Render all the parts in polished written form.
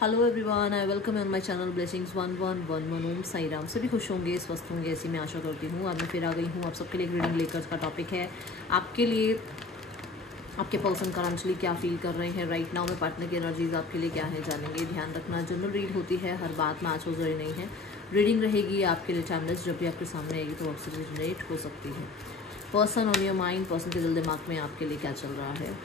Hello everyone, I welcome on my channel blessings 1111 ओम साई राम। सभी खुश होंगे, स्वस्थ होंगे, ऐसी मैं आशा करती हूँ। आज मैं फिर आ गई हूँ आप सबके लिए एक रीडिंग लेकर। का टॉपिक है आपके लिए आपके पर्सन करंटली क्या फील कर रहे हैं राइट नाउ में। पार्टनर की एनर्जीज आपके लिए क्या है जानेंगे। ध्यान रखना, जनरल रीड होती है, हर बात मैच हो जरूरी नहीं है। रीडिंग रहेगी आपके लिए टाइमलेस, जब भी आपके सामने आएगी तो आपसे रिजोनेट हो सकती है। Person on your mind, person के दिल दिमाग में आपके लिए क्या चल रहा है।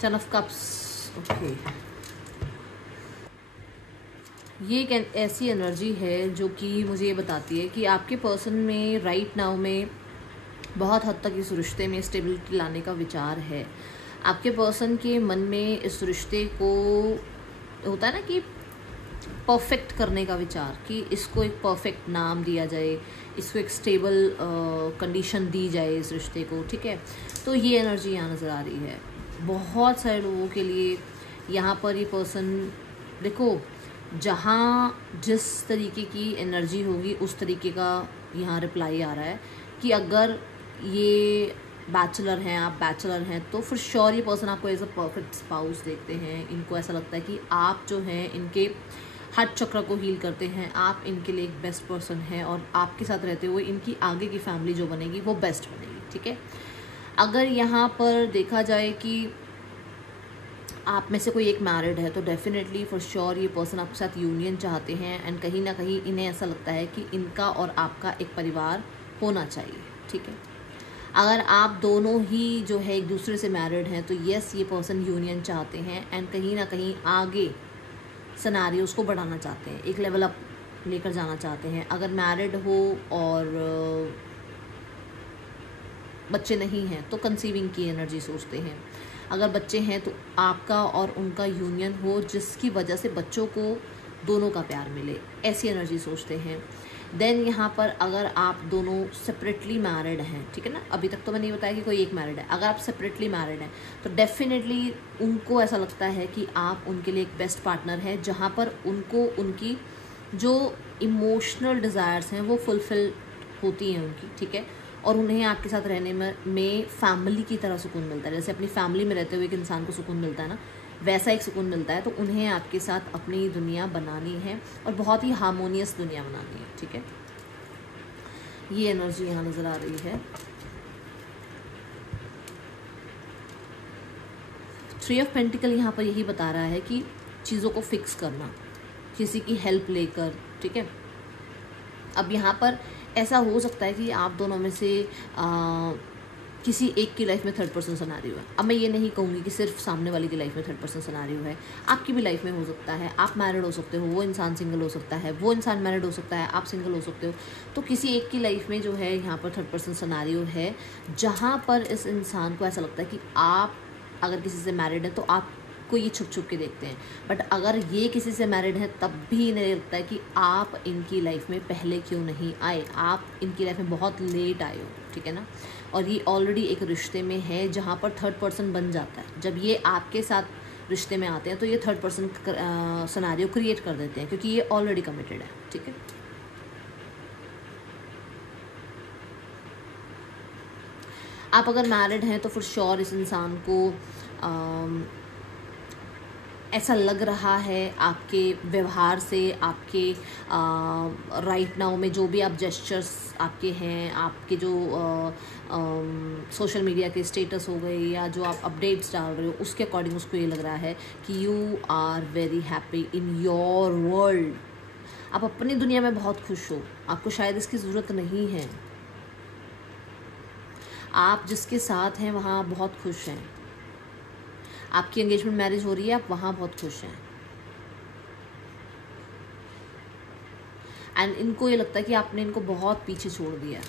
Ten of cups, okay. ये एक ऐसी एनर्जी है जो कि मुझे ये बताती है कि आपके पर्सन में राइट नाउ में बहुत हद तक इस रिश्ते में स्टेबिलिटी लाने का विचार है। आपके पर्सन के मन में इस रिश्ते को होता है ना कि परफेक्ट करने का विचार, कि इसको एक परफेक्ट नाम दिया जाए, इसको एक स्टेबल कंडीशन दी जाए इस रिश्ते को, ठीक है। तो ये एनर्जी यहाँ नज़र आ रही है बहुत सारे लोगों के लिए। यहाँ पर ये पर्सन, देखो, जहाँ जिस तरीके की एनर्जी होगी उस तरीके का यहाँ रिप्लाई आ रहा है कि अगर ये बैचलर हैं, आप बैचलर हैं, तो फिर श्योर ये पर्सन आपको एज अ परफेक्ट स्पाउस देखते हैं। इनको ऐसा लगता है कि आप जो हैं इनके हार्ट चक्र को हील करते हैं, आप इनके लिए एक बेस्ट पर्सन हैं और आपके साथ रहते हुए इनकी आगे की फैमिली जो बनेगी वो बेस्ट बनेगी, ठीक है। अगर यहाँ पर देखा जाए कि आप में से कोई एक मैरिड है तो डेफिनेटली फॉर श्योर ये पर्सन आपके साथ यूनियन चाहते हैं एंड कहीं ना कहीं इन्हें ऐसा लगता है कि इनका और आपका एक परिवार होना चाहिए, ठीक है। अगर आप दोनों ही जो है एक दूसरे से मैरिड हैं तो यस, ये पर्सन यूनियन चाहते हैं एंड कहीं ना कहीं आगे सिनेरियोस को बढ़ाना चाहते हैं, एक लेवल अप लेकर जाना चाहते हैं। अगर मैरिड हो और बच्चे नहीं हैं तो कंसीविंग की एनर्जी सोचते हैं। अगर बच्चे हैं तो आपका और उनका यूनियन हो जिसकी वजह से बच्चों को दोनों का प्यार मिले, ऐसी एनर्जी सोचते हैं। देन यहाँ पर अगर आप दोनों सेपरेटली मैरिड हैं, ठीक है ना, अभी तक तो मैंने नहीं बताया कि कोई एक मैरिड है, अगर आप सेपरेटली मैरिड हैं तो डेफिनेटली उनको ऐसा लगता है कि आप उनके लिए एक बेस्ट पार्टनर है, जहाँ पर उनको उनकी जो इमोशनल डिज़ायर्स हैं वो फुलफिल होती हैं उनकी, ठीक है। और उन्हें आपके साथ रहने में फैमिली की तरह सुकून मिलता है। जैसे अपनी फैमिली में रहते हुए एक इंसान को सुकून मिलता है ना, वैसा एक सुकून मिलता है। तो उन्हें आपके साथ अपनी दुनिया बनानी है और बहुत ही हार्मोनियस दुनिया बनानी है, ठीक है। ये एनर्जी यहाँ नज़र आ रही है। 3 ऑफ पेंटिकल यहाँ पर यही बता रहा है कि चीज़ों को फिक्स करना, किसी की हेल्प लेकर, ठीक है। अब यहाँ पर ऐसा हो सकता है कि आप दोनों में से किसी एक की लाइफ में थर्ड पर्सन सिनेरियो है। अब मैं ये नहीं कहूँगी कि सिर्फ सामने वाले की लाइफ में थर्ड पर्सन सिनेरियो है, आपकी भी लाइफ में हो सकता है। आप मैरिड हो सकते हो, वो इंसान सिंगल हो सकता है, वो इंसान मैरिड हो सकता है, आप सिंगल हो सकते हो। तो किसी एक की लाइफ में जो है यहाँ पर थर्ड पर्सन सिनेरियो है, जहाँ पर इस इंसान को ऐसा लगता है कि आप अगर किसी से मैरिड है तो आपको ये छुप छुप के देखते हैं, बट अगर ये किसी से मैरिड है तब भी इन्हें लगता है कि आप इनकी लाइफ में पहले क्यों नहीं आए, आप इनकी लाइफ में बहुत लेट आए हो, ठीक है ना। और ये ऑलरेडी एक रिश्ते में है जहाँ पर थर्ड पर्सन बन जाता है। जब ये आपके साथ रिश्ते में आते हैं तो ये थर्ड पर्सन सिनेरियो क्रिएट कर देते हैं, क्योंकि ये ऑलरेडी कमिटेड है, ठीक है। आप अगर मैरिड हैं तो फिर श्योर इस इंसान को ऐसा लग रहा है आपके व्यवहार से, आपके राइट नाउ में जो भी आप जेस्चर्स आपके हैं, आपके जो सोशल मीडिया के स्टेटस हो गए या जो आप अपडेट्स डाल रहे हो, उसके अकॉर्डिंग उसको ये लग रहा है कि you are very happy in your world. आप अपनी दुनिया में बहुत खुश हो, आपको शायद इसकी ज़रूरत नहीं है। आप जिसके साथ हैं वहाँ बहुत खुश हैं, आपकी एंगेजमेंट मैरिज हो रही है, आप वहाँ बहुत खुश हैं। एंड इनको ये लगता है कि आपने इनको बहुत पीछे छोड़ दिया है।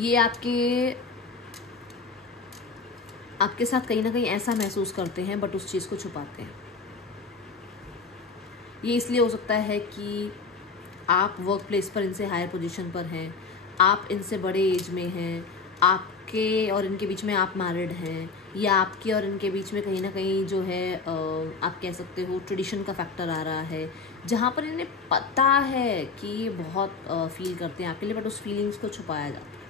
ये आपके साथ कहीं ना कहीं ऐसा महसूस करते हैं, बट उस चीज़ को छुपाते हैं। ये इसलिए हो सकता है कि आप वर्क प्लेस पर इनसे हायर पोजीशन पर हैं, आप इनसे बड़े एज में हैं, आपके और इनके बीच में आप मैरिड हैं, या आपके और इनके बीच में कहीं ना कहीं जो है आप कह सकते हो ट्रेडिशन का फैक्टर आ रहा है, जहाँ पर इन्हें पता है कि ये बहुत फील करते हैं आपके लिए, बट उस फीलिंग्स को छुपाया जाता है।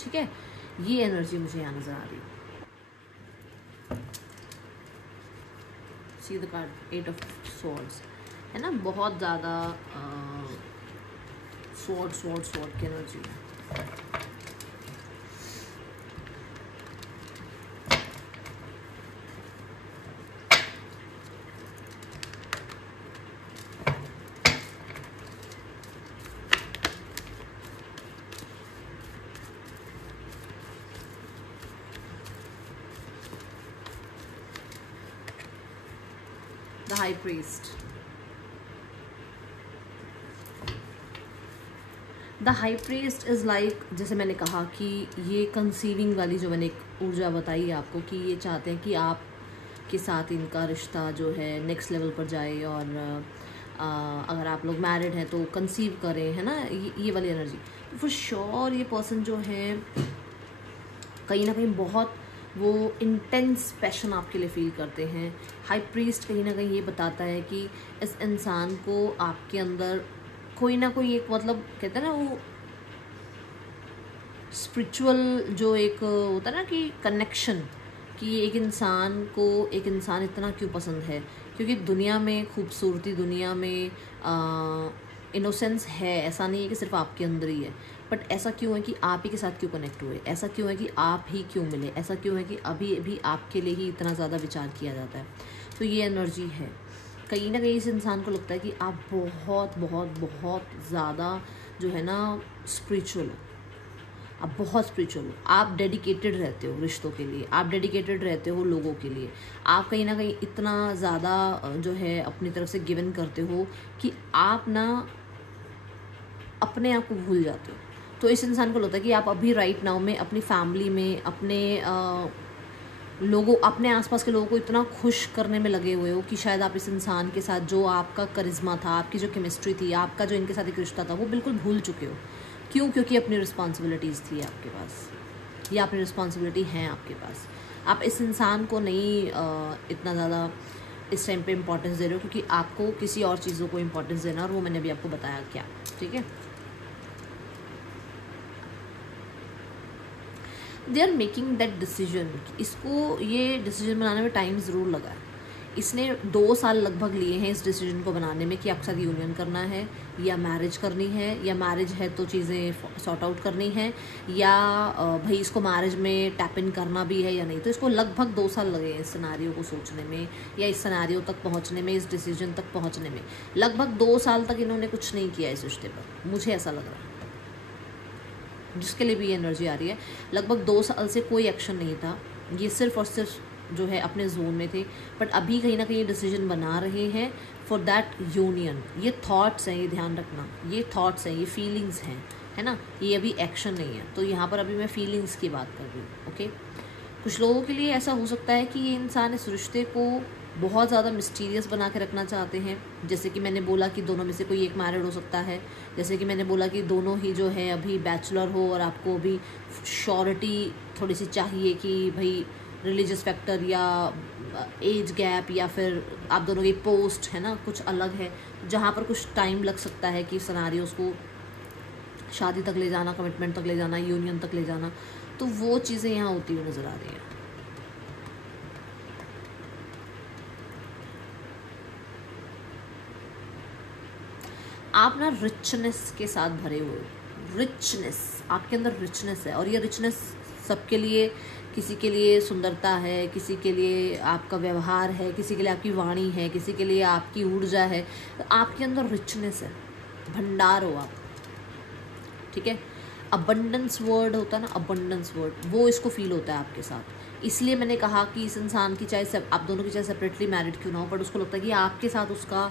ठीक है, ये एनर्जी मुझे यहाँ नजर आ रही है। See the card 8 of swords है ना, बहुत ज़्यादा स्वॉर्ड की एनर्जी है। The High Priest. The high priest is like, जैसे मैंने कहा कि ये कंसीविंग वाली जो मैंने एक ऊर्जा बताई आपको कि ये चाहते हैं कि आप के साथ इनका रिश्ता जो है नेक्स्ट लेवल पर जाए, और अगर आप लोग मैरिड हैं तो कंसीव करें, है ना, ये वाली एनर्जी। तो फॉर श्योर ये पर्सन जो है कहीं ना कहीं बहुत वो इंटेंस पैशन आपके लिए फील करते हैं। हाई प्रीस्ट कहीं ना कहीं ये बताता है कि इस इंसान को आपके अंदर कोई ना कोई एक, मतलब कहते हैं ना वो स्पिरिचुअल जो एक होता है ना कि कनेक्शन, कि एक इंसान को एक इंसान इतना क्यों पसंद है, क्योंकि दुनिया में खूबसूरती, दुनिया में इनोसेंस है, ऐसा नहीं है कि सिर्फ आपके अंदर ही है, बट ऐसा क्यों है कि आप ही के साथ क्यों कनेक्ट हुए, ऐसा क्यों है कि आप ही क्यों मिले, ऐसा क्यों है कि अभी अभी आपके लिए ही इतना ज़्यादा विचार किया जाता है। तो ये एनर्जी है, कहीं ना कहीं इस इंसान को लगता है कि आप बहुत बहुत बहुत ज़्यादा जो है ना स्पिरिचुअल हो, आप बहुत स्पिरिचुअल हो, आप डेडिकेटेड रहते हो रिश्तों के लिए, आप डेडिकेटेड रहते हो लोगों के लिए, आप कहीं ना कहीं इतना ज़्यादा जो है अपनी तरफ से गिवन करते हो कि आप ना अपने आप को भूल जाते हो। तो इस इंसान को लगता है कि आप अभी राइट नाउ में अपनी फैमिली में, अपने लोगों, अपने आसपास के लोगों को इतना खुश करने में लगे हुए हो कि शायद आप इस इंसान के साथ जो आपका करिश्मा था, आपकी जो केमिस्ट्री थी, आपका जो इनके साथ एक रिश्ता था, वो बिल्कुल भूल चुके हो। क्यों? क्योंकि अपनी रिस्पॉन्सिबिलिटीज़ थी आपके पास, या अपनी रिस्पॉन्सिबिलिटी हैं आपके पास। आप इस इंसान को नहीं इतना ज़्यादा इस टाइम पे इम्पोर्टेंस दे रहे हो, क्योंकि आपको किसी और चीज़ों को इम्पोर्टेंस देना, और वो मैंने अभी आपको बताया क्या। ठीक है, they are making that decision. इसको ये डिसीजन बनाने में टाइम ज़रूर लगा है, इसने 2 साल लगभग लिए हैं इस डिसीजन को बनाने में कि आपके साथ यूनियन करना है, या मैरिज करनी है, या मैरिज है तो चीज़ें सॉर्ट आउट करनी है, या भाई इसको मैरिज में टैप इन करना भी है या नहीं। तो इसको लगभग 2 साल लगे हैं इस सिनेरियो को सोचने में, या इस सिनेरियो तक पहुंचने में, इस डिसीजन तक पहुंचने में। लगभग 2 साल तक इन्होंने कुछ नहीं किया इस रिश्ते पर, मुझे ऐसा लग रहा है, जिसके लिए भी ये एनर्जी आ रही है। लगभग 2 साल से कोई एक्शन नहीं था, ये सिर्फ और सिर्फ जो है अपने जोन में थे, बट अभी कहीं ना कहीं ये डिसीजन बना रहे हैं फॉर दैट यूनियन। ये थॉट्स हैं, ये ध्यान रखना, ये थॉट्स हैं, ये फीलिंग्स हैं, है ना, ये अभी एक्शन नहीं है। तो यहाँ पर अभी मैं फीलिंग्स की बात कर रही हूँ। ओके, कुछ लोगों के लिए ऐसा हो सकता है कि ये इंसान इस रिश्ते को बहुत ज़्यादा मिस्टीरियस बना के रखना चाहते हैं। जैसे कि मैंने बोला कि दोनों में से कोई एक मैरिड हो सकता है, जैसे कि मैंने बोला कि दोनों ही जो है अभी बैचलर हो, और आपको अभी श्योरिटी थोड़ी सी चाहिए कि भाई रिलीजियस फैक्टर या एज गैप, या फिर आप दोनों की पोस्ट है ना कुछ अलग है, जहाँ पर कुछ टाइम लग सकता है कि सिनेरियोस को शादी तक ले जाना, कमिटमेंट तक ले जाना, यूनियन तक ले जाना। तो वो चीज़ें यहाँ होती हुई नज़र आ रही हैं। आप ना रिचनेस के साथ भरे हुए हो, रिचनेस, आपके अंदर रिचनेस है, और ये रिचनेस सबके लिए, किसी के लिए सुंदरता है, किसी के लिए आपका व्यवहार है, किसी के लिए आपकी वाणी है, किसी के लिए आपकी ऊर्जा है। तो आपके अंदर रिचनेस है, भंडार हो आप। ठीक है, अबंडेंस वर्ड होता है ना, अबंडेंस वर्ड, वो इसको फील होता है आपके साथ। इसलिए मैंने कहा कि इस इंसान की चाहे आप दोनों की चाहे सेपरेटली मैरिड क्यों ना हो, बट उसको लगता है कि आपके साथ उसका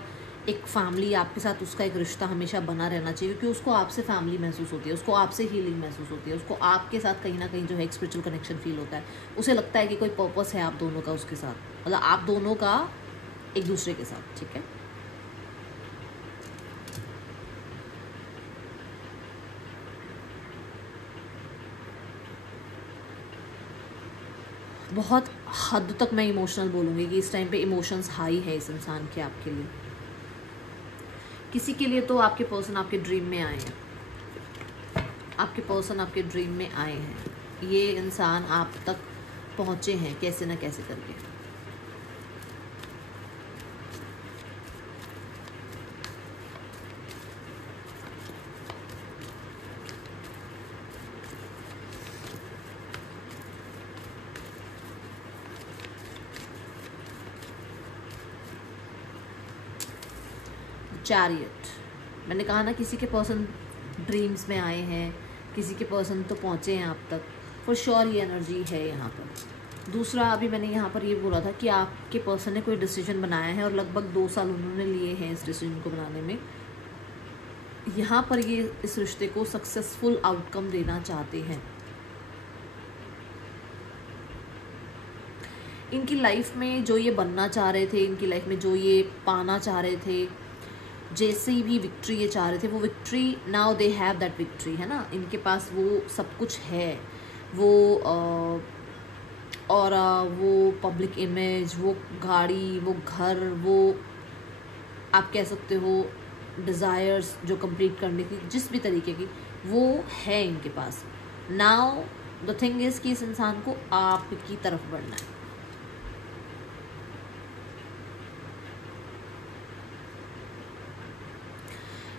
एक फैमिली, आपके साथ उसका एक रिश्ता हमेशा बना रहना चाहिए, क्योंकि उसको आपसे फैमिली महसूस होती है, उसको आपसे हीलिंग महसूस होती है, उसको आपके साथ कहीं ना कहीं जो है एक स्पिरिचुअल कनेक्शन फील होता है। उसे लगता है कि कोई पर्पस है आप दोनों का उसके साथ, मतलब आप दोनों का एक दूसरे के साथ। ठीक है, बहुत हद तक मैं इमोशनल बोलूँगी कि इस टाइम पे इमोशंस हाई है इस इंसान के आपके लिए। किसी के लिए तो आपके पर्सन आपके ड्रीम में आए हैं, आपके पर्सन आपके ड्रीम में आए हैं, ये इंसान आप तक पहुँचे हैं कैसे ना कैसे करके। चैरियट, मैंने कहा ना किसी के पर्सन ड्रीम्स में आए हैं, किसी के पर्सन तो पहुँचे हैं आप तक, फॉर श्योर ये एनर्जी है यहाँ पर। दूसरा, अभी मैंने यहाँ पर ये बोला था कि आपके पर्सन ने कोई डिसीजन बनाया है और लगभग 2 साल उन्होंने लिए हैं इस डिसीजन को बनाने में। यहाँ पर ये इस रिश्ते को सक्सेसफुल आउटकम देना चाहते हैं। इनकी लाइफ में जो ये बनना चाह रहे थे, इनकी लाइफ में जो ये पाना चाह रहे थे, जैसे भी विक्ट्री ये चाह रहे थे, वो victory now they have that victory, है ना। इनके पास वो सब कुछ है, वो वो पब्लिक इमेज, वो गाड़ी, वो घर, वो आप कह सकते हो डिज़ायर्स जो कंप्लीट करने की जिस भी तरीके की, वो है इनके पास। नाउ द थिंग इज़ कि इस इंसान को आपकी तरफ बढ़ना है।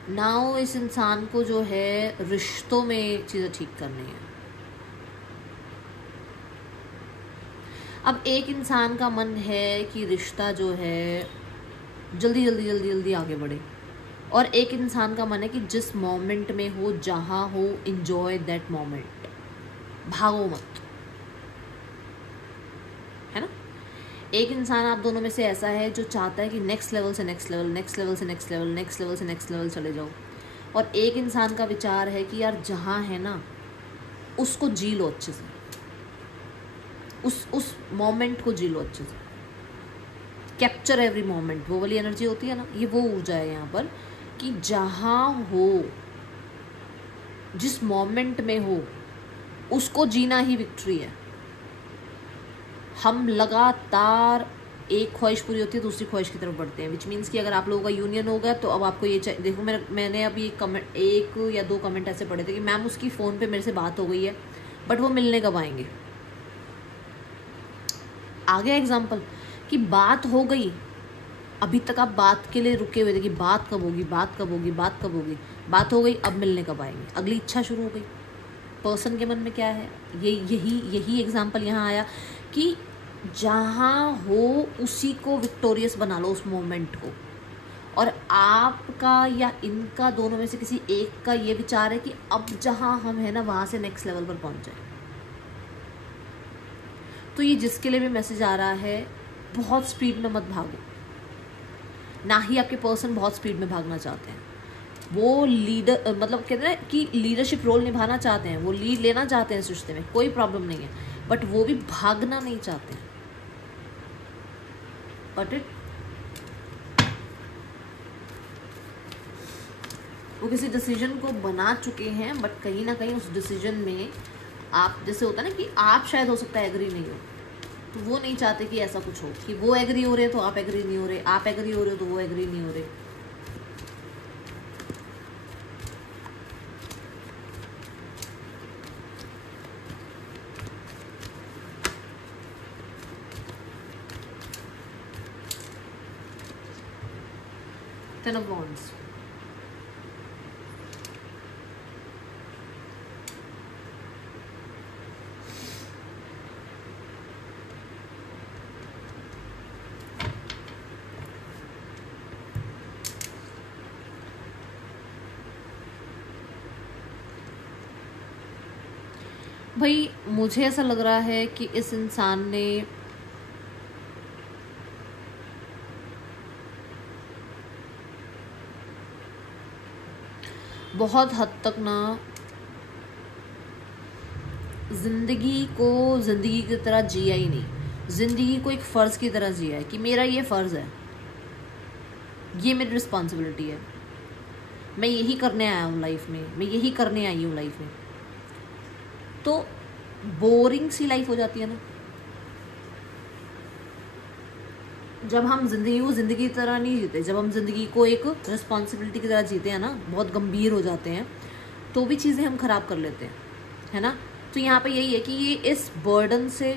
नाउ इस इंसान को जो है रिश्तों में चीज़ें ठीक करनी है। अब एक इंसान का मन है कि रिश्ता जो है जल्दी जल्दी जल्दी जल्दी आगे बढ़े, और एक इंसान का मन है कि जिस मोमेंट में हो, जहाँ हो, एंजॉय दैट मोमेंट, भागो मत, है ना। एक इंसान आप दोनों में से ऐसा है जो चाहता है कि नेक्स्ट लेवल से नेक्स्ट लेवल, नेक्स्ट लेवल से नेक्स्ट लेवल, नेक्स्ट लेवल से नेक्स्ट लेवल चले जाओ, और एक इंसान का विचार है कि यार जहाँ है ना उसको जी लो अच्छे से, उस मोमेंट को जी लो अच्छे से, कैप्चर एवरी मोमेंट। वो वाली एनर्जी होती है ना, ये वो ऊर्जा है यहाँ पर कि जहाँ हो, जिस मोमेंट में हो, उसको जीना ही विक्ट्री है। हम लगातार एक ख्वाहिश पूरी होती है, दूसरी ख्वाहिश की तरफ बढ़ते हैं, विच मीन्स कि अगर आप लोगों का यूनियन होगा तो अब आपको ये देखो, मैंने अभी एक या दो कमेंट ऐसे पढ़े थे कि मैम उसकी फ़ोन पे मेरे से बात हो गई है बट वो मिलने कब आएंगे। आ गया एग्जाम्पल कि बात हो गई, अभी तक आप बात के लिए रुके हुए थे कि बात कब होगी, बात कब होगी, बात कब होगी, बात हो गई, अब मिलने कब आएंगे, अगली इच्छा शुरू हो गई। पर्सन के मन में क्या है, यही एग्जाम्पल यहाँ आया कि जहाँ हो उसी को विक्टोरियस बना लो, उस मोमेंट को। और आपका या इनका दोनों में से किसी एक का ये विचार है कि अब जहाँ हम है ना वहाँ से नेक्स्ट लेवल पर पहुँच जाए। तो ये जिसके लिए भी मैसेज आ रहा है, बहुत स्पीड में मत भागो, ना ही आपके पर्सन बहुत स्पीड में भागना चाहते हैं। वो लीडर मतलब कहते हैं कि लीडरशिप रोल निभाना चाहते हैं, वो लीड लेना चाहते हैं इस रिश्ते में, कोई प्रॉब्लम नहीं है, बट वो भी भागना नहीं चाहते हैं। बट वो किसी डिसीजन को बना चुके हैं, बट कहीं ना कहीं उस डिसीजन में आप, जैसे होता है ना कि आप शायद हो सकता है एग्री नहीं हो, तो वो नहीं चाहते कि ऐसा कुछ हो कि वो एग्री हो रहे तो आप एग्री नहीं हो रहे, आप एग्री हो रहे हो तो वो एग्री नहीं हो रहे। Ten of Wands, भाई मुझे ऐसा लग रहा है कि इस इंसान ने बहुत हद तक ना जिंदगी को जिंदगी की तरह जिया ही नहीं, जिंदगी को एक फ़र्ज़ की तरह जिया है कि मेरा ये फ़र्ज़ है, ये मेरी रिस्पॉन्सिबिलिटी है, मैं यही करने आया हूँ लाइफ में, मैं यही करने आई हूँ लाइफ में। तो बोरिंग सी लाइफ हो जाती है ना, जब हम ज़िंदगी को ज़िंदगी की तरह नहीं जीते, जब हम ज़िंदगी को एक रिस्पॉन्सिबिलिटी की तरह जीते हैं ना, बहुत गंभीर हो जाते हैं, तो भी चीज़ें हम ख़राब कर लेते हैं, है ना। तो यहाँ पे यही है कि ये इस बर्डन से,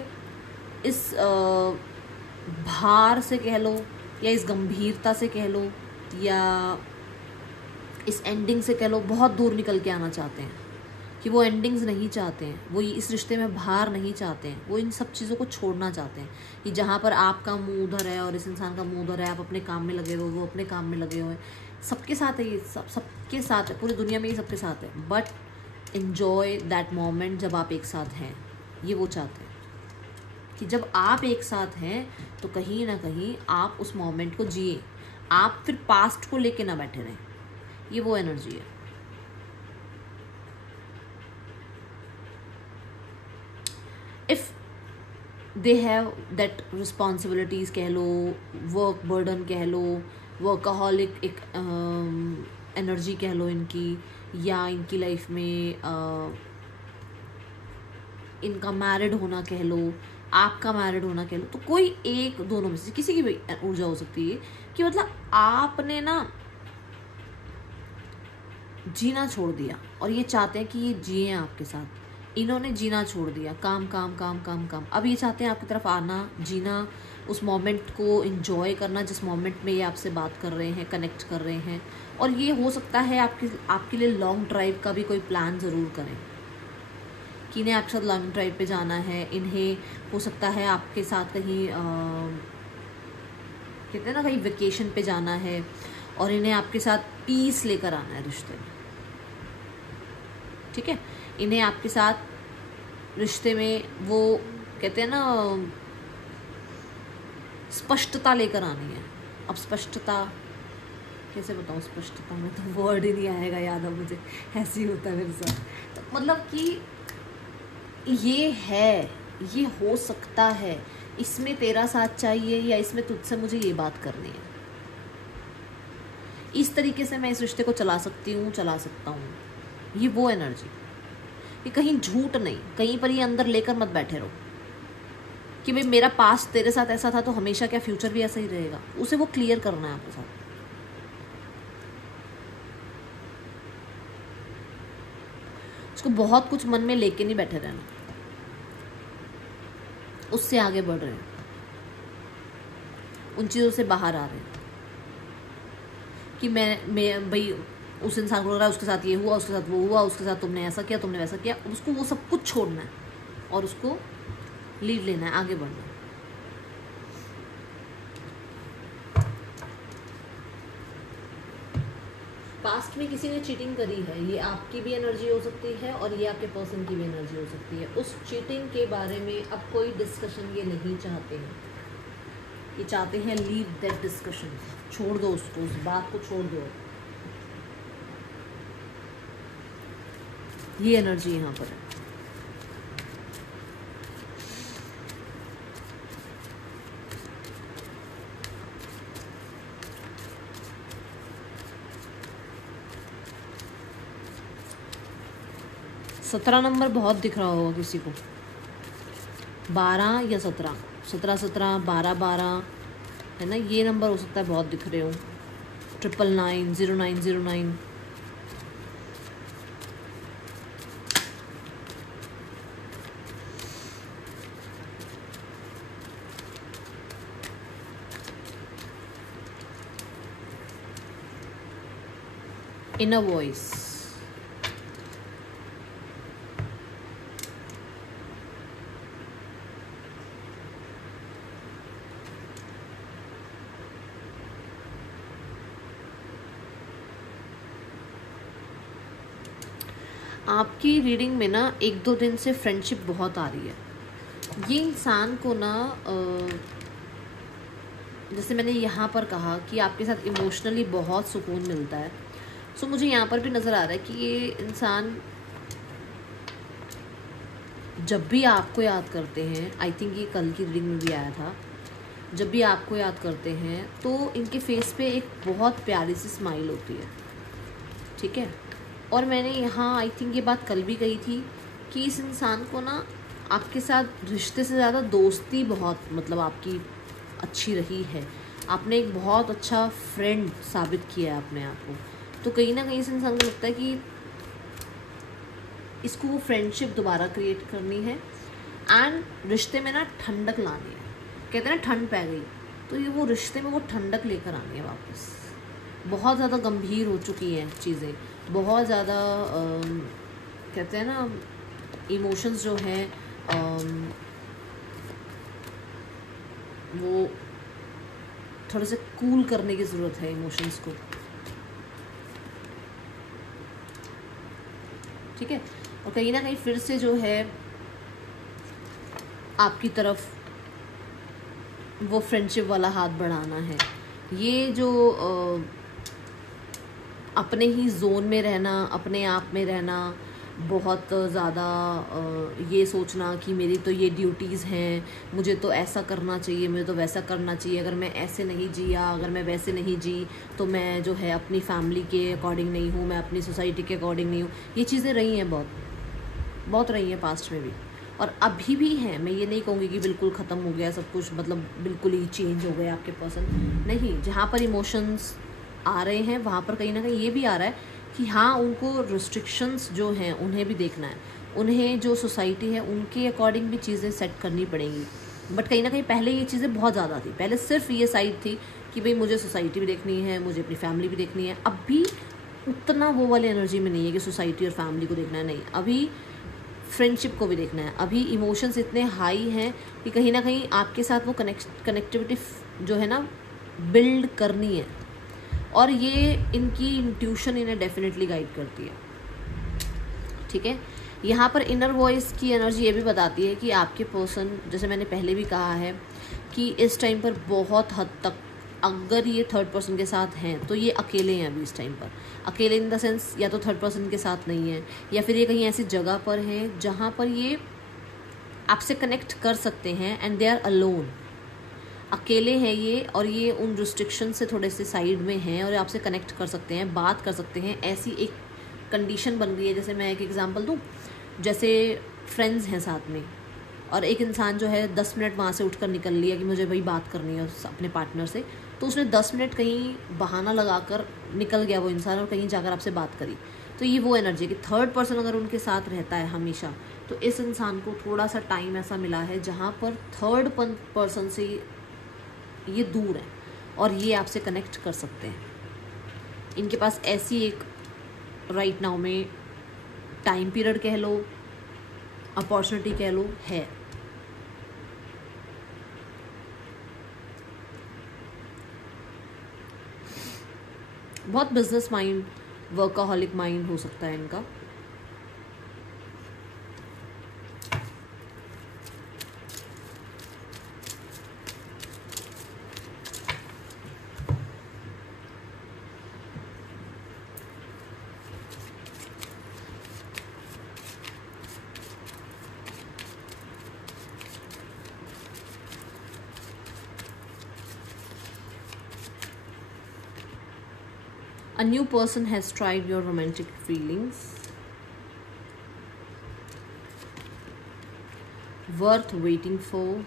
इस भार से कह लो, या इस गंभीरता से कह लो, या इस एंडिंग से कह लो, बहुत दूर निकल के आना चाहते हैं, कि वो एंडिंग्स नहीं चाहते हैं, वो इस रिश्ते में भार नहीं चाहते हैं, वो इन सब चीज़ों को छोड़ना चाहते हैं। कि जहाँ पर आपका मुंह उधर है और इस इंसान का मुंह उधर है, आप अपने काम में लगे हो, वो अपने काम में लगे हुए हैं, सबके साथ है ये, सबके साथ है, पूरी दुनिया में ये सबके साथ है। बट इन्जॉय दैट मोमेंट जब आप एक साथ हैं, ये वो चाहते हैं कि जब आप एक साथ हैं तो कहीं ना कहीं आप उस मोमेंट को जिए, आप फिर पास्ट को लेके ना बैठे रहें। ये वो एनर्जी है। If they have that responsibilities कह लो, वर्क बर्डन कह लो, वर्कaholic एक एनर्जी कह लो इनकी, या इनकी लाइफ में इनका मैरिड होना कह लो, आपका मैरिड होना कह लो, तो कोई एक दोनों में से किसी की भी ऊर्जा हो सकती है कि मतलब आपने ना जीना छोड़ दिया और ये चाहते हैं कि ये जिए आपके साथ। इन्होंने जीना छोड़ दिया, काम काम काम काम काम, अब ये चाहते हैं आपकी तरफ आना, जीना, उस मोमेंट को एंजॉय करना जिस मोमेंट में ये आपसे बात कर रहे हैं, कनेक्ट कर रहे हैं। और ये हो सकता है आपके लिए लॉन्ग ड्राइव का भी कोई प्लान ज़रूर करें कि इन्हें आपके साथ लॉन्ग ड्राइव पे जाना है। इन्हें हो सकता है आपके साथ कहीं कहते हैं ना, कहीं वेकेशन पे जाना है, और इन्हें आपके साथ पीस लेकर आना है रिश्ते में, ठीक है। इन्हें आपके साथ रिश्ते में वो कहते हैं ना, स्पष्टता लेकर आनी है। अब स्पष्टता कैसे बताऊँ, स्पष्टता में तो वर्ड ही नहीं आएगा याद, अब मुझे ऐसे ही होता है मेरे साथ। तो मतलब कि ये है, ये हो सकता है, इसमें तेरा साथ चाहिए, या इसमें तुझसे मुझे ये बात करनी है, इस तरीके से मैं इस रिश्ते को चला सकती हूँ, चला सकता हूँ। ये वो एनर्जी, ये कहीं झूठ नहीं, कहीं पर ये अंदर लेकर मत बैठे रहो कि भाई मेरा पास्ट तेरे साथ ऐसा था तो हमेशा क्या फ्यूचर भी ऐसा ही रहेगा। उसे वो क्लियर करना है आपके साथ। उसको बहुत कुछ मन में लेके नहीं बैठे रहना, उससे आगे बढ़ रहे हैं, उन चीज़ों से बाहर आ रहे हैं कि मैं भाई उस इंसान को लग रहा है उसके साथ ये हुआ, उसके साथ वो हुआ, उसके साथ तुमने ऐसा किया, तुमने वैसा किया। उसको वो सब कुछ छोड़ना है और उसको लीड लेना है, आगे बढ़ना है। पास्ट में किसी ने चीटिंग करी है, ये आपकी भी एनर्जी हो सकती है और ये आपके पर्सन की भी एनर्जी हो सकती है। उस चीटिंग के बारे में अब कोई डिस्कशन ये नहीं चाहते हैं, ये चाहते हैं लीव दैट डिस्कशन, छोड़ दो उसको, उस बात को छोड़ दो। ये एनर्जी यहाँ पर है। सत्रह नंबर बहुत दिख रहा होगा किसी को, 12 या 17, 17 12 12 है ना, ये नंबर हो सकता है बहुत दिख रहे हो। 999 0909 इनर वॉइस। आपकी रीडिंग में ना 1-2 दिन से फ्रेंडशिप बहुत आ रही है। ये इंसान को ना जैसे मैंने यहाँ पर कहा कि आपके साथ इमोशनली बहुत सुकून मिलता है, सो मुझे यहाँ पर भी नज़र आ रहा है कि ये इंसान जब भी आपको याद करते हैं, आई थिंक ये कल की रीडिंग में भी आया था, जब भी आपको याद करते हैं तो इनके फेस पे एक बहुत प्यारी सी स्माइल होती है, ठीक है। और मैंने यहाँ आई थिंक ये बात कल भी कही थी कि इस इंसान को ना आपके साथ रिश्ते से ज़्यादा दोस्ती बहुत, मतलब आपकी अच्छी रही है, आपने एक बहुत अच्छा फ्रेंड साबित किया है अपने आप को, तो कहीं ना कहीं इस इंसान को लगता है कि इसको वो फ्रेंडशिप दोबारा क्रिएट करनी है एंड रिश्ते में ना ठंडक लानी है। कहते हैं ना ठंड पै गई, तो ये वो रिश्ते में वो ठंडक लेकर आनी है वापस। बहुत ज़्यादा गंभीर हो चुकी हैं चीज़ें, बहुत ज़्यादा कहते हैं ना इमोशंस जो हैं वो थोड़े से कूल करने की ज़रूरत है इमोशंस को, ठीक है। और कहीं ना कहीं फिर से जो है आपकी तरफ वो फ्रेंडशिप वाला हाथ बढ़ाना है। ये जो अपने ही जोन में रहना, अपने आप में रहना, बहुत ज़्यादा ये सोचना कि मेरी तो ये ड्यूटीज़ हैं, मुझे तो ऐसा करना चाहिए, मुझे तो वैसा करना चाहिए, अगर मैं ऐसे नहीं जिया, अगर मैं वैसे नहीं जी तो मैं जो है अपनी फैमिली के अकॉर्डिंग नहीं हूँ, मैं अपनी सोसाइटी के अकॉर्डिंग नहीं हूँ। ये चीज़ें रही हैं, बहुत रही हैं पास्ट में भी, और अभी भी हैं। मैं ये नहीं कहूँगी कि बिल्कुल ख़त्म हो गया सब कुछ, मतलब बिल्कुल ही चेंज हो गया आपके पर्सन, नहीं। जहाँ पर इमोशंस आ रहे हैं वहाँ पर कहीं ना कहीं ये भी आ रहा है कि हाँ, उनको रिस्ट्रिक्शंस जो हैं उन्हें भी देखना है, उन्हें जो सोसाइटी है उनके अकॉर्डिंग भी चीज़ें सेट करनी पड़ेंगी। बट कहीं ना कहीं पहले ये चीज़ें बहुत ज़्यादा थी, पहले सिर्फ ये साइड थी कि भाई मुझे सोसाइटी भी देखनी है, मुझे अपनी फैमिली भी देखनी है। अभी उतना वो वाली एनर्जी में नहीं है कि सोसाइटी और फैमिली को देखना है, नहीं, अभी फ्रेंडशिप को भी देखना है। अभी इमोशंस इतने हाई हैं कि कहीं ना कहीं आपके साथ वो कनेक्टिविटी जो है ना बिल्ड करनी है, और ये इनकी इंट्यूशन इन्हें डेफिनेटली गाइड करती है, ठीक है। यहाँ पर इनर वॉइस की एनर्जी ये भी बताती है कि आपके पर्सन, जैसे मैंने पहले भी कहा है कि इस टाइम पर बहुत हद तक अगर ये थर्ड पर्सन के साथ हैं तो ये अकेले हैं अभी इस टाइम पर। अकेले इन द सेंस या तो थर्ड पर्सन के साथ नहीं है, या फिर ये कहीं ऐसी जगह पर हैं जहाँ पर ये आपसे कनेक्ट कर सकते हैं एंड दे आर अलोन। अकेले हैं ये, और ये उन रिस्ट्रिक्शन से थोड़े से साइड में हैं और आपसे कनेक्ट कर सकते हैं, बात कर सकते हैं। ऐसी एक कंडीशन बन गई है। जैसे मैं एक एग्जांपल दूं, जैसे फ्रेंड्स हैं साथ में और एक इंसान जो है 10 मिनट वहाँ से उठकर निकल लिया कि मुझे वही बात करनी है अपने पार्टनर से, तो उसने 10 मिनट कहीं बहाना लगाकर निकल गया वो इंसान और कहीं जाकर आपसे बात करी। तो ये वो एनर्जी है कि थर्ड पर्सन अगर उनके साथ रहता है हमेशा, तो इस इंसान को थोड़ा सा टाइम ऐसा मिला है जहाँ पर थर्ड पर्सन से ये दूर है और ये आपसे कनेक्ट कर सकते हैं। इनके पास ऐसी एक राइट नाउ में टाइम पीरियड कह लो, अपॉर्चुनिटी कह लो, है। बहुत बिजनेस माइंड, वर्कaholic माइंड हो सकता है इनका। A new person has tried your romantic feelings. Worth waiting for.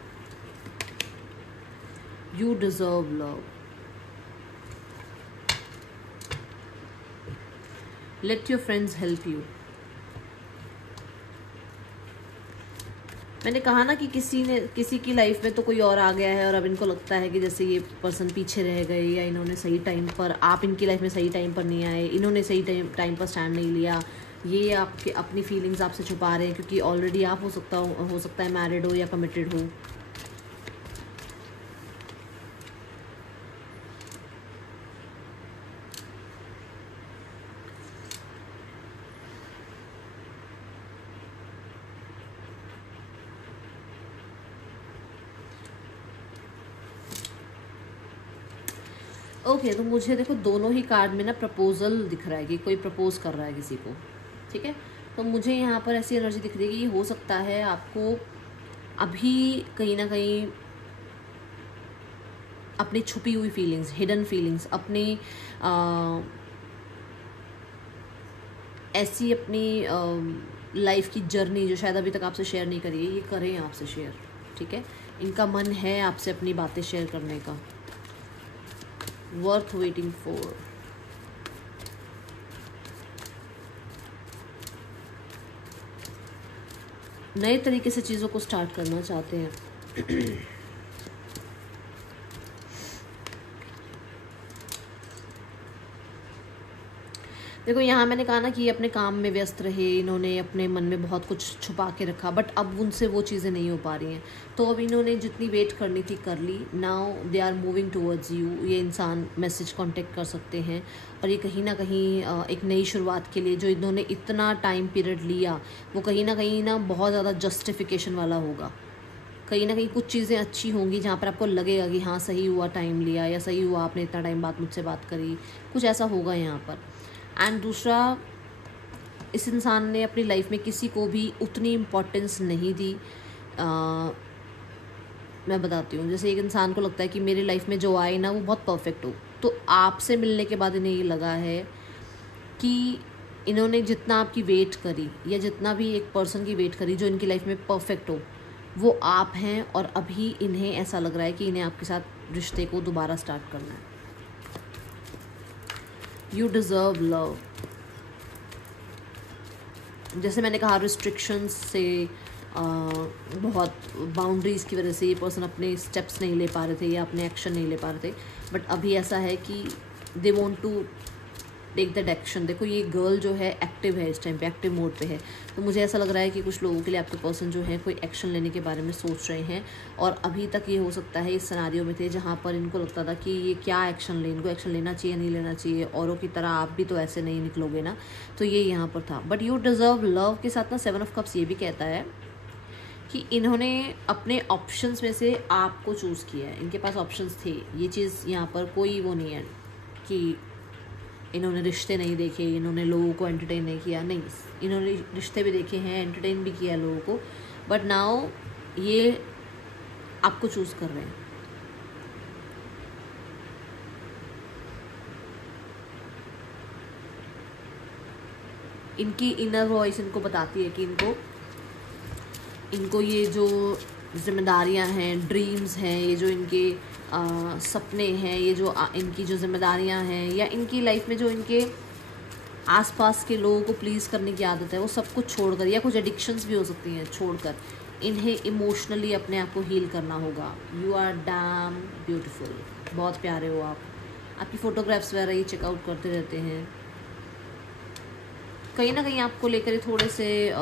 You deserve love. Let your friends help you. मैंने कहा ना कि किसी की लाइफ में तो कोई और आ गया है और अब इनको लगता है कि जैसे ये पर्सन पीछे रह गए, या इन्होंने सही टाइम पर, आप इनकी लाइफ में सही टाइम पर नहीं आए, इन्होंने सही टाइम पर स्टैंड नहीं लिया, ये आपके अपनी फीलिंग्स आपसे छुपा रहे हैं क्योंकि ऑलरेडी आप हो सकता है मैरिड हो या कमिटेड हो। ओके, तो मुझे देखो दोनों ही कार्ड में ना प्रपोजल दिख रहा है कि कोई प्रपोज कर रहा है किसी को, ठीक है। तो मुझे यहाँ पर ऐसी एनर्जी दिख रही है कि हो सकता है आपको अभी कहीं ना कहीं अपनी छुपी हुई फीलिंग्स, हिडन फीलिंग्स, अपनी ऐसी अपनी लाइफ की जर्नी जो शायद अभी तक आपसे शेयर नहीं करी है, ये करें आपसे शेयर, ठीक है। इनका मन है आपसे अपनी बातें शेयर करने का। Worth waiting for. नए तरीके से चीज़ों को स्टार्ट करना चाहते हैं। देखो यहाँ मैंने कहा ना कि ये अपने काम में व्यस्त रहे, इन्होंने अपने मन में बहुत कुछ छुपा के रखा, बट अब उनसे वो चीज़ें नहीं हो पा रही हैं। तो अब इन्होंने जितनी वेट करनी थी कर ली। Now they are moving towards you. ये इंसान मैसेज कांटेक्ट कर सकते हैं और ये कहीं ना कहीं एक नई शुरुआत के लिए जो इन्होंने इतना टाइम पीरियड लिया वो कहीं ना बहुत ज़्यादा जस्टिफिकेशन वाला होगा। कहीं ना कहीं कुछ चीज़ें अच्छी होंगी जहाँ पर आपको लगेगा कि हाँ सही हुआ टाइम लिया, या सही हुआ आपने इतना टाइम बाद मुझसे बात करी, कुछ ऐसा होगा यहाँ पर। एंड दूसरा, इस इंसान ने अपनी लाइफ में किसी को भी उतनी इम्पोर्टेंस नहीं दी। मैं बताती हूँ, जैसे एक इंसान को लगता है कि मेरी लाइफ में जो आए ना वो बहुत परफेक्ट हो, तो आपसे मिलने के बाद इन्हें ये लगा है कि इन्होंने जितना आपकी वेट करी या जितना भी एक पर्सन की वेट करी जो इनकी लाइफ में परफेक्ट हो, वो आप हैं। और अभी इन्हें ऐसा लग रहा है कि इन्हें आपके साथ रिश्ते को दोबारा स्टार्ट करना है। You deserve love. जैसे मैंने कहा, रिस्ट्रिक्शंस से बहुत बाउंड्रीज़ की वजह से ये पर्सन अपने स्टेप्स नहीं ले पा रहे थे या अपने एक्शन नहीं ले पा रहे थे, बट अभी ऐसा है कि they want to take that action. देखो ये गर्ल जो है एक्टिव है, इस टाइम पे एक्टिव मोड पे है। तो मुझे ऐसा लग रहा है कि कुछ लोगों के लिए आपके पर्सन जो है कोई एक्शन लेने के बारे में सोच रहे हैं। और अभी तक ये हो सकता है इस सिनेरियो में थे जहाँ पर इनको लगता था कि ये क्या एक्शन ले, इनको एक्शन लेना चाहिए नहीं लेना चाहिए, औरों की तरह आप भी तो ऐसे नहीं निकलोगे ना। तो ये यहाँ पर था। बट यू डिज़र्व लव के साथ ना 7 ऑफ कप्स ये भी कहता है कि इन्होंने अपने ऑप्शंस में से आपको चूज़ किया है। इनके पास ऑप्शंस थे। ये चीज़ यहाँ पर कोई वो नहीं है कि इन्होंने रिश्ते नहीं देखे, इन्होंने लोगों को एंटरटेन नहीं किया, नहीं, इन्होंने रिश्ते भी देखे हैं, एंटरटेन भी किया लोगों को, बट नाउ ये आपको चूज़ कर रहे हैं। इनकी इनर वॉइस इनको बताती है कि इनको ये जो जिम्मेदारियां हैं, ड्रीम्स हैं, ये जो इनके सपने हैं, ये जो इनकी जो जिम्मेदारियां हैं, या इनकी लाइफ में जो इनके आसपास के लोगों को प्लीज़ करने की आदत है, वो सब कुछ छोड़कर, या कुछ एडिक्शंस भी हो सकती हैं, छोड़कर इन्हें इमोशनली अपने आप को हील करना होगा। You are damn beautiful. बहुत प्यारे हो आप। आपकी फ़ोटोग्राफ्स वगैरह ये चेकआउट करते रहते हैं। कहीं ना कहीं आपको लेकर थोड़े से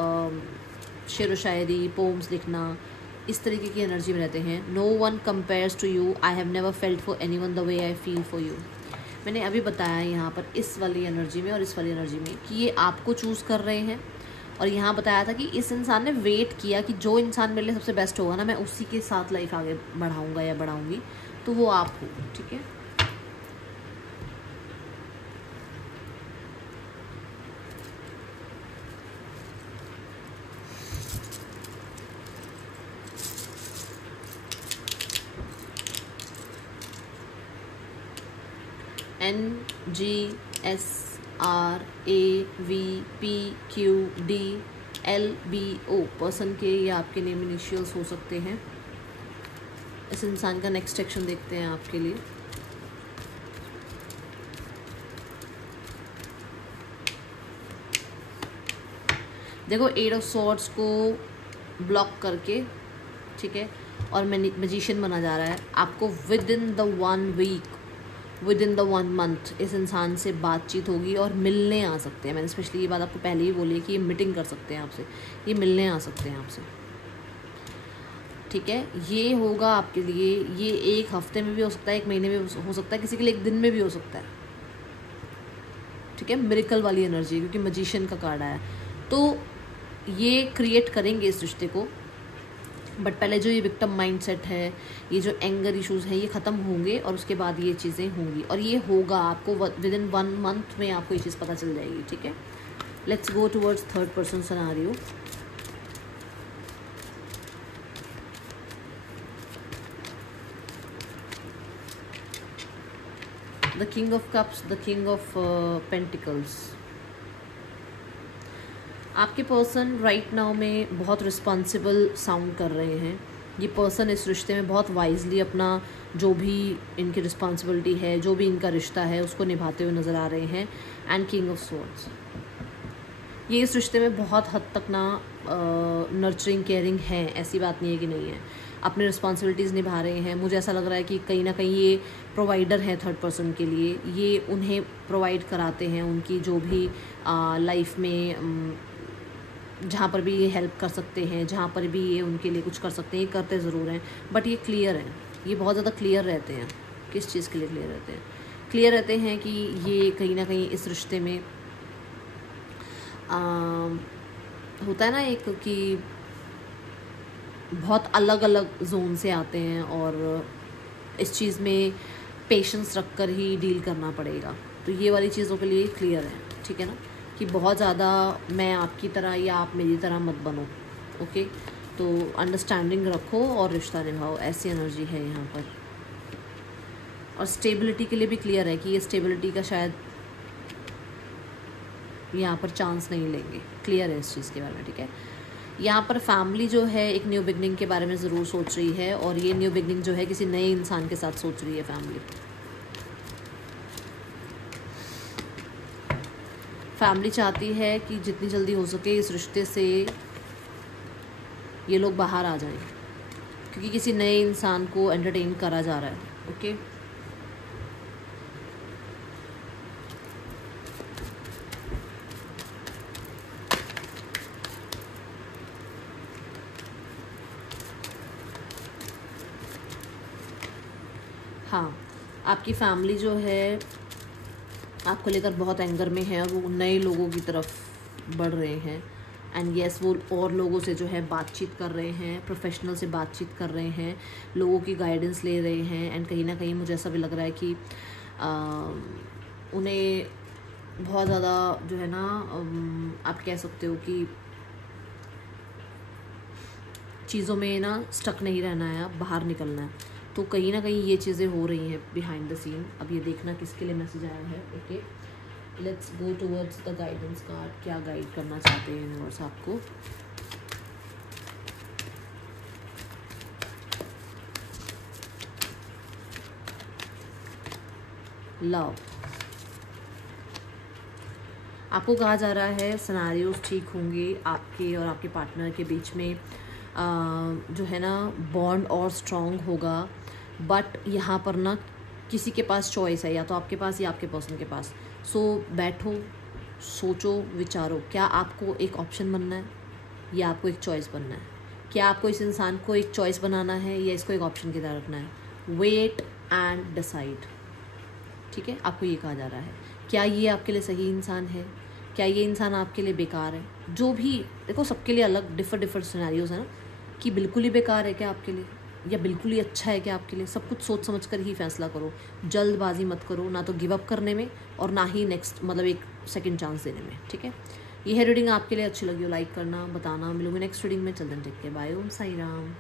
शेर व शायरी, पोम्स लिखना, इस तरीके की एनर्जी में रहते हैं। No one compares to you, I have never felt for anyone the way I feel for you. मैंने अभी बताया यहाँ पर इस वाली एनर्जी में और इस वाली एनर्जी में कि ये आपको चूज़ कर रहे हैं। और यहाँ बताया था कि इस इंसान ने वेट किया कि जो इंसान मेरे लिए सबसे बेस्ट होगा ना, मैं उसी के साथ लाइफ आगे बढ़ाऊँगा या बढ़ाऊँगी, तो वो आप हो। ठीक है, NGSRAVPQDLBO पर्सन के या आपके नेम इनिशियल्स हो सकते हैं। इस इंसान का नेक्स्ट सेक्शन देखते हैं आपके लिए। देखो 8 ऑफ सॉर्ड्स को ब्लॉक करके, ठीक है, और मैजिशियन बना जा रहा है। आपको within the 1 week, within the 1 month इस इंसान से बातचीत होगी और मिलने आ सकते हैं। मैंने स्पेशली ये बात आपको पहले ही बोली है कि ये मीटिंग कर सकते हैं आपसे, ये मिलने आ सकते हैं आपसे। ठीक है, ये होगा आपके लिए। ये 1 हफ्ते में भी हो सकता है, 1 महीने में हो सकता है, किसी के लिए 1 दिन में भी हो सकता है। ठीक है, मिरेकल वाली एनर्जी, क्योंकि मैजिशियन का कार्ड आया। तो ये क्रिएट करेंगे इस रिश्ते को, बट पहले जो ये विक्टिम माइंडसेट है, ये जो एंगर इश्यूज हैं, ये ख़त्म होंगे और उसके बाद ये चीज़ें होंगी। और ये होगा, आपको विद इन 1 मंथ में आपको ये चीज़ पता चल जाएगी। ठीक है, let's go towards third person scenario. The king of cups, the king of pentacles. आपके पर्सन राइट नाउ में बहुत रिस्पॉन्सिबल साउंड कर रहे हैं। ये पर्सन इस रिश्ते में बहुत वाइजली अपना जो भी इनकी रिस्पॉन्सिबिलिटी है, जो भी इनका रिश्ता है, उसको निभाते हुए नज़र आ रहे हैं। एंड किंग ऑफ स्वॉर्ड्स, ये इस रिश्ते में बहुत हद तक ना नर्चरिंग केयरिंग है, ऐसी बात नहीं है कि नहीं है, अपने रिस्पॉन्सिबिलिटीज़ निभा रहे हैं। मुझे ऐसा लग रहा है कि कहीं ना कहीं ये प्रोवाइडर है थर्ड पर्सन के लिए, ये उन्हें प्रोवाइड कराते हैं उनकी जो भी लाइफ में जहाँ पर भी ये हेल्प कर सकते हैं, जहाँ पर भी ये उनके लिए कुछ कर सकते हैं, ये करते ज़रूर हैं। बट ये क्लियर है, ये बहुत ज़्यादा क्लियर रहते हैं। किस चीज़ के लिए क्लियर रहते हैं? क्लियर रहते हैं कि ये कहीं ना कहीं इस रिश्ते में होता है ना एक कि बहुत अलग अलग जोन से आते हैं और इस चीज़ में पेशेंस रख कर ही डील करना पड़ेगा। तो ये वाली चीज़ों के लिए क्लियर है, ठीक है ना, कि बहुत ज़्यादा मैं आपकी तरह या आप मेरी तरह मत बनो। ओके, तो अंडरस्टैंडिंग रखो और रिश्ता निभाओ, ऐसी एनर्जी है यहाँ पर। और स्टेबिलिटी के लिए भी क्लियर है कि ये स्टेबिलिटी का शायद यहाँ पर चांस नहीं लेंगे, क्लियर है इस चीज़ के बारे में, ठीक है। यहाँ पर फैमिली जो है एक न्यू बिगनिंग के बारे में ज़रूर सोच रही है, और ये न्यू बिगनिंग जो है किसी नए इंसान के साथ सोच रही है फैमिली। फैमिली चाहती है कि जितनी जल्दी हो सके इस रिश्ते से ये लोग बाहर आ जाएं, क्योंकि किसी नए इंसान को एंटरटेन करा जा रहा है। ओके, हाँ, आपकी फैमिली जो है आपको लेकर बहुत एंगर में है और वो नए लोगों की तरफ बढ़ रहे हैं। एंड येस, वो और लोगों से जो है बातचीत कर रहे हैं, प्रोफेशनल से बातचीत कर रहे हैं, लोगों की गाइडेंस ले रहे हैं। एंड कहीं ना कहीं मुझे ऐसा भी लग रहा है कि उन्हें बहुत ज़्यादा जो है ना आप कह सकते हो कि चीज़ों में ना स्टक नहीं रहना है, अब बाहर निकलना है। तो कहीं ना कहीं ये चीज़ें हो रही हैं बिहाइंड द सीन। अब ये देखना किसके लिए मैसेज आया है। Okay, let's go towards the guidance card. क्या गाइड करना चाहते हैं यूनिवर्स आपको? लव, आपको कहा जा रहा है सिनेरियोस ठीक होंगे आपके और आपके पार्टनर के बीच में, जो है ना बॉन्ड और स्ट्रॉन्ग होगा। बट यहाँ पर ना किसी के पास चॉइस है, या तो आपके पास या आपके पर्सन के पास। सो बैठो, सोचो, विचारो, क्या आपको एक ऑप्शन बनना है या आपको एक चॉइस बनना है? क्या आपको इस इंसान को एक चॉइस बनाना है या इसको एक ऑप्शन की तरह रखना है? वेट एंड डिसाइड, ठीक है। आपको ये कहा जा रहा है, क्या ये आपके लिए सही इंसान है, क्या ये इंसान आपके लिए बेकार है? जो भी देखो, सबके लिए अलग डिफरेंट सिनेरियोज है ना, कि बिल्कुल ही बेकार है क्या आपके लिए या बिल्कुल ही अच्छा है क्या आपके लिए। सब कुछ सोच समझ कर ही फैसला करो, जल्दबाजी मत करो, ना तो गिव अप करने में और ना ही नेक्स्ट मतलब एक सेकंड चांस देने में, ठीक है। ये है रीडिंग, आपके लिए अच्छी लगी हो लाइक करना, बताना। मिलूंगी नेक्स्ट रीडिंग में। चलते हैं, टेक केयर, बाय, ओम साई राम।